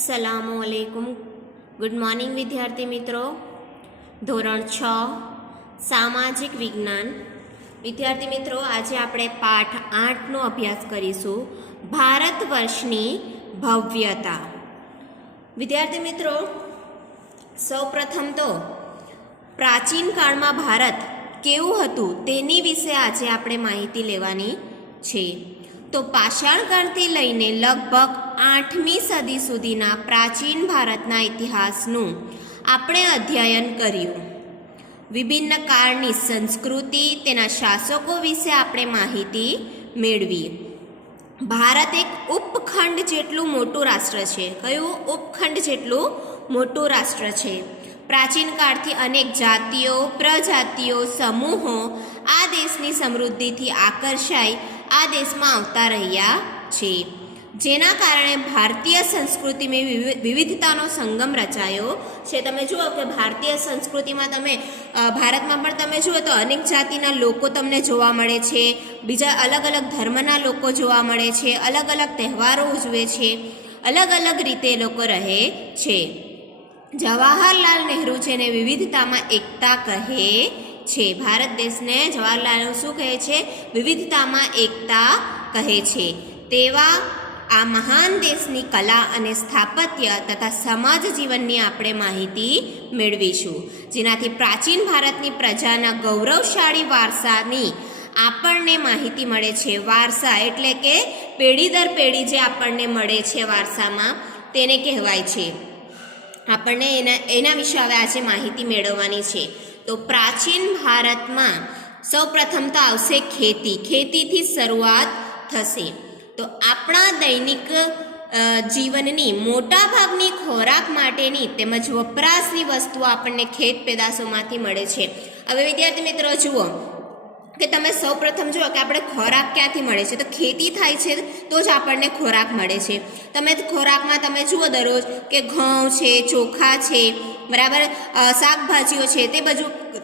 अस्सलामुअलैकुम। Good morning विद्यार्थी मित्रों। ધોરણ 6 સામાજિક વિજ્ઞાન વિદ્યાર્થી મિત્રો, આજે આપણે પાઠ 8નો અભ્યાસ કરીશું, ભારત વર્ષની ભવ્યતા. વિદ્યાર્થી મિત્રો, સૌપ્રથમ તો પ્રાચીન કાળમાં ભારત કેવું હતું તેની વિશે આજે આપણે માહિતી લેવાની છે. તો પાષાણ કાળથી લઈને લગભગ 8મી સદી સુધીના પ્રાચીન ભારતના ઇતિહાસનું આપણે અધ્યયન કર્યું. વિભિન્ન કાળની સંસ્કૃતિ, તેના શાસકો વિશે આપણે માહિતી મેળવી. ભારત એક ઉપખંડ જેટલું મોટું રાષ્ટ્ર છે. કયું? ઉપખંડ જેટલું મોટું રાષ્ટ્ર છે. પ્રાચીન કાળથી અનેક જાતિઓ, પ્રજાતિઓ, સમૂહો આ દેશની સમૃદ્ધિથી આકર્ષાઈ આ દેશમાં આવતા રહ્યા છે, જેના કારણે ભારતીય સંસ્કૃતિમાં વિવિધતાનો સંગમ રચાયો છે. તમે જુઓ કે ભારતીય સંસ્કૃતિમાં ભારતમાં પણ તમે જુઓ તો અનેક જાતિના લોકો તમને જોવા મળે છે. બીજા અલગ અલગ ધર્મના લોકો જોવા મળે છે. અલગ અલગ તહેવારો ઉજવે છે. અલગ અલગ રીતે એ લોકો રહે છે. જવાહરલાલ નહેરુ જેને વિવિધતામાં એકતા કહે છે. ભારત દેશને જવાહરલાલ શું કહે છે? વિવિધતામાં એકતા કહે છે. તેવા આ મહાન દેશની કલા અને સ્થાપત્ય તથા સમાજ જીવનની આપણે માહિતી મેળવીશું, જેનાથી પ્રાચીન ભારતની પ્રજાના ગૌરવશાળી વારસાની આપણને માહિતી મળે છે. વારસા એટલે કે પેઢી દર પેઢી જે આપણને મળે છે વારસામાં, તેને કહેવાય છે. આપણને એના વિશે હવે આજે માહિતી મેળવવાની છે. તો પ્રાચીન ભારતમાં સૌ પ્રથમ તો આવશે ખેતી. ખેતીથી શરૂઆત થશે. તો આપણા દૈનિક જીવનની મોટાભાગની ખોરાક માટેની તેમજ વપરાશની વસ્તુઓ આપણને ખેત પેદાશોમાંથી મળે છે. હવે વિદ્યાર્થી મિત્રો જુઓ કે તમે સૌ પ્રથમ જુઓ કે આપણે ખોરાક ક્યાંથી મળે છે? તો ખેતી થાય છે તો જ આપણને ખોરાક મળે છે. તમે ખોરાકમાં તમે જુઓ દરરોજ કે ઘઉં છે, ચોખા છે, બરાબર, શાકભાજીઓ છે,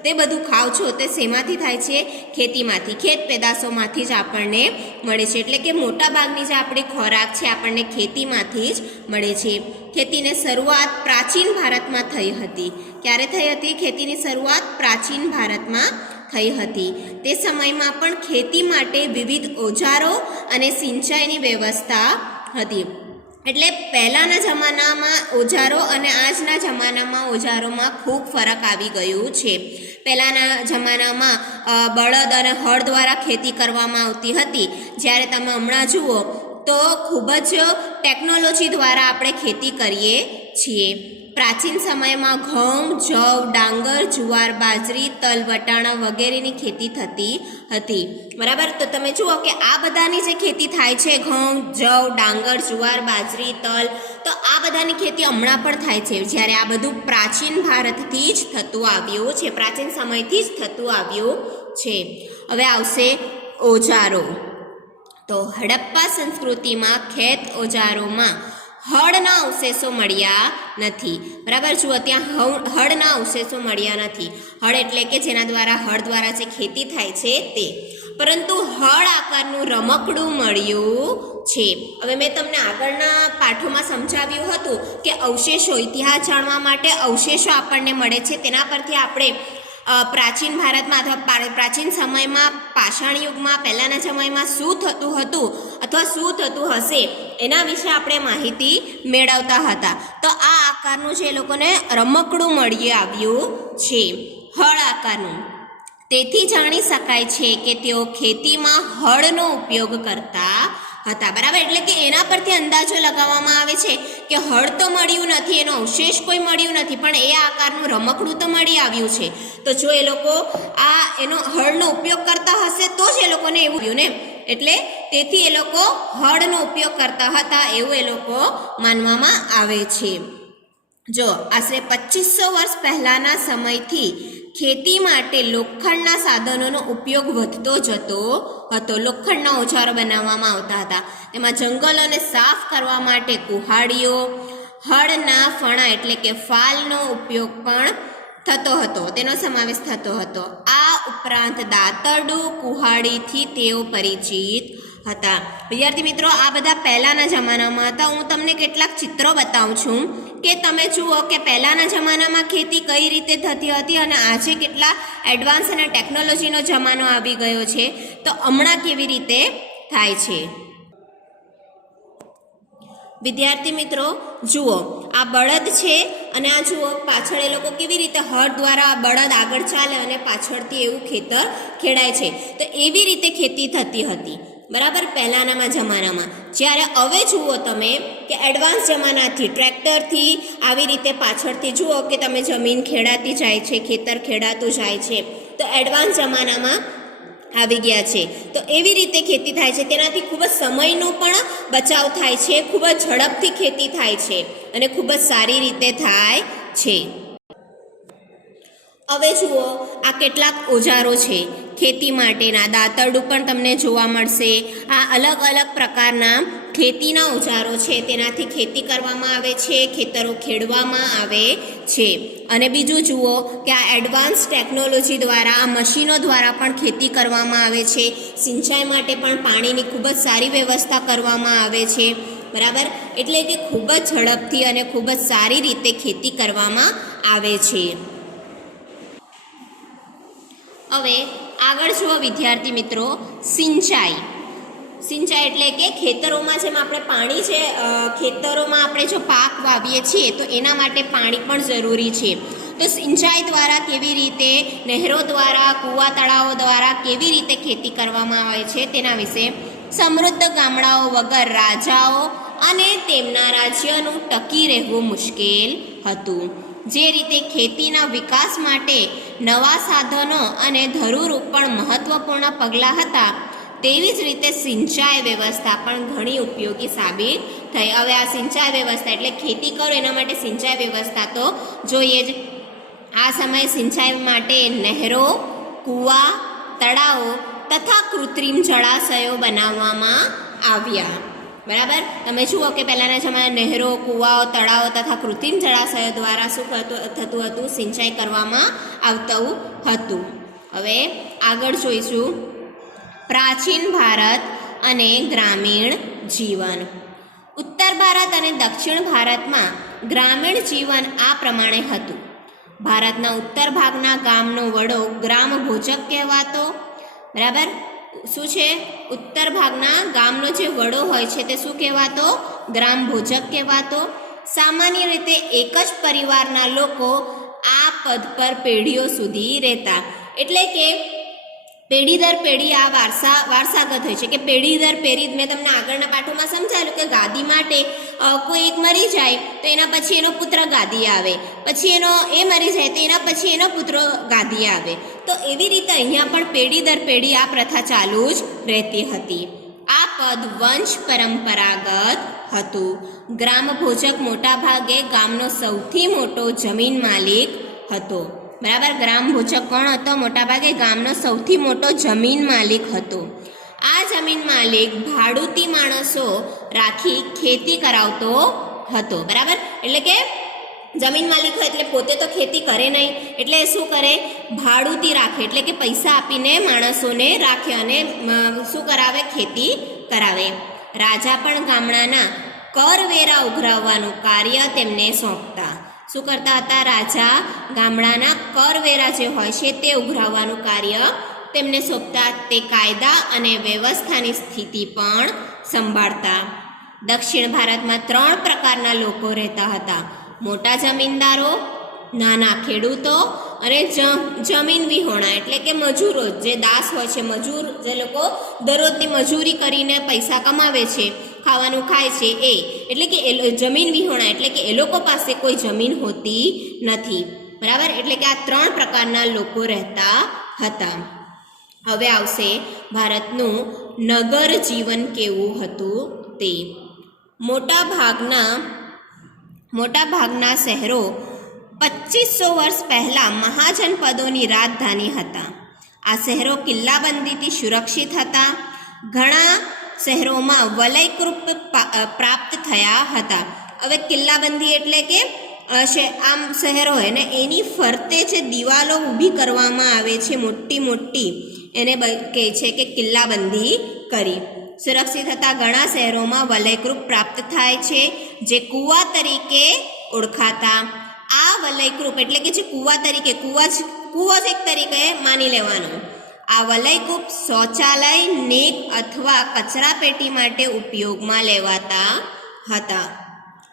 તે બધું ખાવ છો તે શેમાંથી થાય છે? ખેતીમાંથી, ખેત પેદાશોમાંથી જ આપણને મળે છે. એટલે કે મોટાભાગની જે આપણી ખોરાક છે આપણને ખેતીમાંથી જ મળે છે. ખેતીની શરૂઆત પ્રાચીન ભારતમાં થઈ હતી. ક્યારે થઈ હતી ખેતીની શરૂઆત? પ્રાચીન ભારતમાં થઈ હતી. તે સમયમાં પણ ખેતી માટે વિવિધ ઓજારો અને સિંચાઈની વ્યવસ્થા હતી. એટલે પહેલાંના જમાનામાં ઓજારો અને આજના જમાનામાં ઓજારોમાં ખૂબ ફરક આવી ગયું છે. પહેલાંના જમાનામાં બળદ અને હળ દ્વારા ખેતી કરવામાં આવતી હતી, જ્યારે તમે હમણાં જુઓ તો ખૂબ જ ટેકનોલોજી દ્વારા આપણે ખેતી કરીએ છીએ. પ્રાચીન સમયમાં ઘઉં, જવ, ડાંગર, જુવાર, બાજરી, તલ, વટાણા વગેરેની ખેતી થતી હતી, બરાબર. તો તમે જુઓ કે આ બધાની જે ખેતી થાય છે, ઘઉં, જવ, ડાંગર, જુવાર, બાજરી, તલ, તો આ બધાની ખેતી હમણાં પણ થાય છે, જ્યારે આ બધું પ્રાચીન ભારતથી જ થતું આવ્યું છે, પ્રાચીન સમયથી જ થતું આવ્યું છે. હવે આવશે ઓજારો. તો હડપ્પા સંસ્કૃતિમાં ખેત ઓજારોમાં હળના અવશેષો મળ્યા નથી, બરાબર. જુઓ ત્યાં હળના અવશેષો મળ્યા નથી. હળ એટલે કે જેના દ્વારા હળ દ્વારા જે ખેતી થાય છે તે, પરંતુ હળ આકારનું રમકડું મળ્યું છે. હવે મેં તમને આગળના પાઠોમાં સમજાવ્યું હતું કે અવશેષો, ઇતિહાસ જાણવા માટે અવશેષો આપણને મળે છે. તેના પરથી આપણે પ્રાચીન ભારતમાં અથવા પ્રાચીન સમયમાં, પાષાણ યુગમાં, પહેલાંના સમયમાં શું થતું હતું અથવા શું થતું હશે એના વિશે આપણે માહિતી મેળવતા હતા. તો આ આકારનું જે લોકોને રમકડું મળી આવ્યું છે, હળ આકારનું. તેથી જાણી શકાય છે કે તેઓ ખેતીમાં હળનો ઉપયોગ કરતા હતા, બરાબર. એટલે કે એના પરથી અંદાજો લગાવવામાં આવે છે કે હળ તો મળ્યું નથી, એનો અવશેષ કોઈ મળ્યું નથી, પણ એ આકારનું રમકડું તો મળી આવ્યું છે. તો જો એ લોકો એનો હળનો ઉપયોગ કરતા હશે તો જ એ લોકોને એવું થયું ને. એટલે તેથી એ લોકો હળનો ઉપયોગ કરતા હતા એવું એ લોકો માનવામાં આવે છે. જો આશરે 2500 વર્ષ પહેલાંના સમયથી ખેતી માટે લોખંડના સાધનોનો ઉપયોગ વધતો જતો હતો. લોખંડના ઓજારો બનાવવામાં આવતા હતા. તેમાં જંગલોને સાફ કરવા માટે કુહાડીઓ, હળના ફણા એટલે કે ફાલનો ઉપયોગ પણ થતો હતો, તેનો સમાવેશ થતો હતો. આ ઉપરાંત દાતરડું, કુહાડીથી તેઓ પરિચિત હતા. વિદ્યાર્થી મિત્રો, આ બધા પહેલાંના જમાનામાં હતા. હું તમને કેટલાક ચિત્રો બતાવું છું કે તમે જુઓ કે પહેલાંના જમાનામાં ખેતી કઈ રીતે થતી હતી અને આજે કેટલા એડવાન્સ અને ટેકનોલોજીનો જમાનો આવી ગયો છે, તો હમણાં કેવી રીતે થાય છે. વિદ્યાર્થી મિત્રો જુઓ, આ બળદ છે અને આ જુઓ પાછળ એ લોકો કેવી રીતે હળ દ્વારા આ બળદ આગળ ચાલે અને પાછળથી એવું ખેતર ખેડાય છે. તો એવી રીતે ખેતી થતી હતી, બરાબર, પહેલાંના જમાનામાં. જ્યારે હવે જુઓ તમે કે એડવાન્સ જમાનાથી ટ્રેક્ટરથી આવી રીતે પાછળથી જુઓ કે તમે જમીન ખેડાતી જાય છે, ખેતર ખેડાતું જાય છે. તો એડવાન્સ જમાનામાં આવી ગયા છે. તો એવી રીતે ખેતી થાય છે, તેનાથી ખૂબ જ સમયનો પણ બચાવ થાય છે, ખૂબ જ ઝડપથી ખેતી થાય છે અને ખૂબ જ સારી રીતે થાય છે. હવે જુઓ, આ કેટલાક ઓજારો છે ખેતી માટેના. દાંતરડું પણ તમને જોવા મળશે. આ અલગ અલગ પ્રકારના ખેતીના ઓજારો છે, તેનાથી ખેતી કરવામાં આવે છે, ખેતરો ખેડવામાં આવે છે. અને બીજું જુઓ કે આ એડવાન્સ ટેકનોલોજી દ્વારા, આ મશીનો દ્વારા પણ ખેતી કરવામાં આવે છે. સિંચાઈ માટે પણ પાણીની ખૂબ જ સારી વ્યવસ્થા કરવામાં આવે છે, બરાબર. એટલે કે ખૂબ જ ઝડપથી અને ખૂબ જ સારી રીતે ખેતી કરવામાં આવે છે. હવે આગળ જુઓ વિદ્યાર્થી મિત્રો, સિંચાઈ. સિંચાઈ એટલે કે ખેતરોમાં જેમ આપણે પાણી છે, ખેતરોમાં આપણે જો પાક વાવીએ છીએ તો એના માટે પાણી પણ જરૂરી છે. તો સિંચાઈ દ્વારા કેવી રીતે, નહેરો દ્વારા, કૂવા તળાવો દ્વારા કેવી રીતે ખેતી કરવામાં આવે છે તેના વિશે. સમૃદ્ધ ગામડાઓ વગર રાજાઓ અને તેમના રાજ્યનું ટકી રહેવું મુશ્કેલ હતું. જે રીતે ખેતીના વિકાસ માટે નવા સાધનો અને ધરુરોપણ મહત્વપૂર્ણ પગલાં હતા, તેવી જ રીતે સિંચાઈ વ્યવસ્થા પણ ઘણી ઉપયોગી સાબિત થઈ. હવે આ સિંચાઈ વ્યવસ્થા એટલે ખેતી કરો એના માટે સિંચાઈ વ્યવસ્થા તો જોઈએ જ. આ સમયે સિંચાઈ માટે નહેરો, કૂવા, તળાવો તથા કૃત્રિમ જળાશયો બનાવવામાં આવ્યા, બરાબર. તમે જુઓ કે પહેલાંના જમાનામાં નહેરો, કૂવાઓ, તળાવો તથા કૃત્રિમ જળાશયો દ્વારા શું થતું હતું, સિંચાઈ કરવામાં આવતું હતું. હવે આગળ જોઈશું પ્રાચીન ભારત અને ગ્રામીણ જીવન. ઉત્તર ભારત અને દક્ષિણ ભારતમાં ગ્રામીણ જીવન આ પ્રમાણે હતું. ભારતના ઉત્તર ભાગના ગામનો વડો ગ્રામ ભોજક કહેવાતો, બરાબર. શું છે, ઉત્તર ભાગના ગામનો જે વડો હોય છે તે શું કહેવાતો, ગ્રામ ભોજક કહેવાતો. સામાન્ય રીતે એક જ પરિવારના લોકો આ પદ પર પેઢીઓ સુધી રહેતા. એટલે કે પેઢી દર પેઢી આ વારસાગત હોય છે કે પેઢી દર પેઢી. મેં તમને આગળના પાઠોમાં સમજાવ્યું કે ગાદી માટે કોઈ એક મરી જાય તો એના પછી એનો પુત્ર ગાદી આવે, પછી એ મરી જાય તો એના પછી એનો પુત્ર ગાદી આવે. તો એવી રીતે અહીંયા પણ પેઢી દર પેઢી આ પ્રથા ચાલુ જ રહેતી હતી. આ પદ વંશ પરંપરાગત હતું. ગ્રામ ભોજક મોટા ભાગે ગામનો સૌથી મોટો જમીન માલિક હતો, બરાબર. ગ્રામ ભોજક કોણ હતો, મોટા ભાગે ગામનો સૌથી મોટો જમીન માલિક હતો. આ જમીન માલિક ભાડુતી માણસો રાખી ખેતી કરાવતો હતો, બરાબર. એટલે કે જમીન માલિક હોય એટલે પોતે તો ખેતી કરે નહીં, એટલે શું કરે, ભાડુતી રાખે, એટલે કે પૈસા આપીને માણસોને રાખે અને શું કરાવે, ખેતી કરાવે. રાજા પણ ગામડાના કરવેરા ઉઘરાવવાનું કાર્ય તેમને સોંપતા. શું કરતા હતા, રાજા ગામડાના કરવેરા જે હોય છે તે ઉઘરાવવાનું કાર્ય તેમને સોંપતા. તે કાયદા અને વ્યવસ્થાની સ્થિતિ પણ સંભાળતા. દક્ષિણ ભારતમાં 3 પ્રકારના લોકો રહેતા હતા: મોટા જમીનદારો, નાના ખેડૂતો અને જમીન વિહોણા એટલે કે મજૂરો, જે દાસ હોય છે, મજૂર જે લોકો દરરોજની મજૂરી કરીને પૈસા કમાવે છે, ખાવાનું ખાય છે, એ એટલે કે જમીન વિહોણા એટલે કે એ લોકો પાસે કોઈ જમીન હોતી નથી, બરાબર. એટલે કે આ 3 પ્રકારના લોકો રહેતા હતા. હવે આવશે ભારતનું નગર જીવન કેવું હતું તે. મોટા ભાગના શહેરો 2500 વર્ષ પહેલાં મહાજનપદોની રાજધાની હતા. આ શહેરો કિલ્લાબંધીથી સુરક્ષિત હતા. ઘણા શહેરોમાં વલયકૃપ પ્રાપ્ત થયા હતા. હવે કિલ્લાબંધી એટલે કે આમ શહેરો હોય ને એની ફરતે જે દિવાલો ઊભી કરવામાં આવે છે મોટી મોટી, એને કહે છે કે કિલ્લાબંધી કરી. સુરક્ષિત હતા ઘણા શહેરોમાં વલયકૃપ પ્રાપ્ત થાય છે જે કૂવા તરીકે ઓળખાતા. આ વલયકૃપ એટલે કે જે કૂવા તરીકે કૂવો જ એક તરીકે માની લેવાનું. આ વલયકૂપ શૌચાલય, નેક અથવા કચરા પેટી માટે ઉપયોગમાં લેવાતા હતા.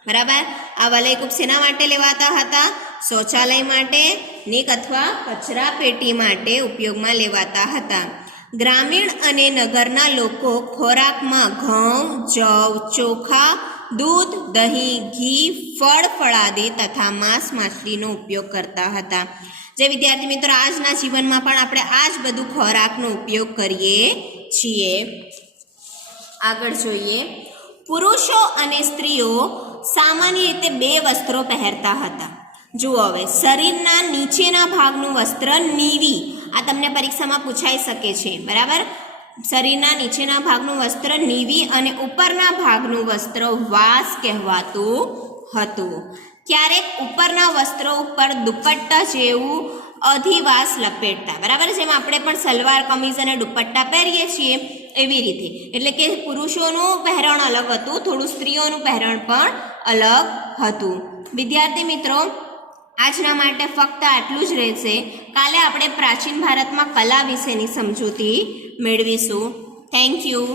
બરાબર. આ વલયકૂપ શેના માટે લેવાતા હતા? શૌચાલય માટે, નેક અથવા કચરા પેટી માટે ઉપયોગમાં લેવાતા હતા. ગ્રામીણ અને નગરના લોકો ખોરાકમાં ઘઉં, જવ, ચોખા, દૂધ, દહીં, ઘી, ફળ ફળાદી તથા માંસ માછલીનો ઉપયોગ કરતા હતા. જે વિદ્યાર્થી મિત્રો આજના જીવનમાં પણ આપણે આ જ બધું ખોરાકનો ઉપયોગ કરીએ છીએ. આગળ જોઈએ. પુરુષો અને સ્ત્રીઓ સામાન્ય રીતે 2 વસ્ત્રો પહેરતા હતા. જુઓ હવે, શરીરના નીચેના ભાગનું વસ્ત્ર નીવી, આ તમને પરીક્ષામાં પૂછાઈ શકે છે. બરાબર. શરીરના નીચેના ભાગનું વસ્ત્ર નીવી અને ઉપરના ભાગનું વસ્ત્ર વાસ કહેવાતું હતું. ક્યારેક ઉપરના વસ્ત્રો ઉપર દુપટ્ટા જેવું અધિવાસ લપેટતા. બરાબર. જેમ આપણે પણ સલવાર કમીઝ અને દુપટ્ટા પહેરીએ છીએ એવી રીતે. એટલે કે પુરુષોનું પહેરણ અલગ હતું, થોડું સ્ત્રીઓનું પહેરણ પણ અલગ હતું. વિદ્યાર્થી મિત્રો, આજના માટે ફક્ત આટલું જ રહેશે. કાલે આપણે પ્રાચીન ભારતમાં કલા વિશેની સમજૂતી મેળવીશું. Thank you.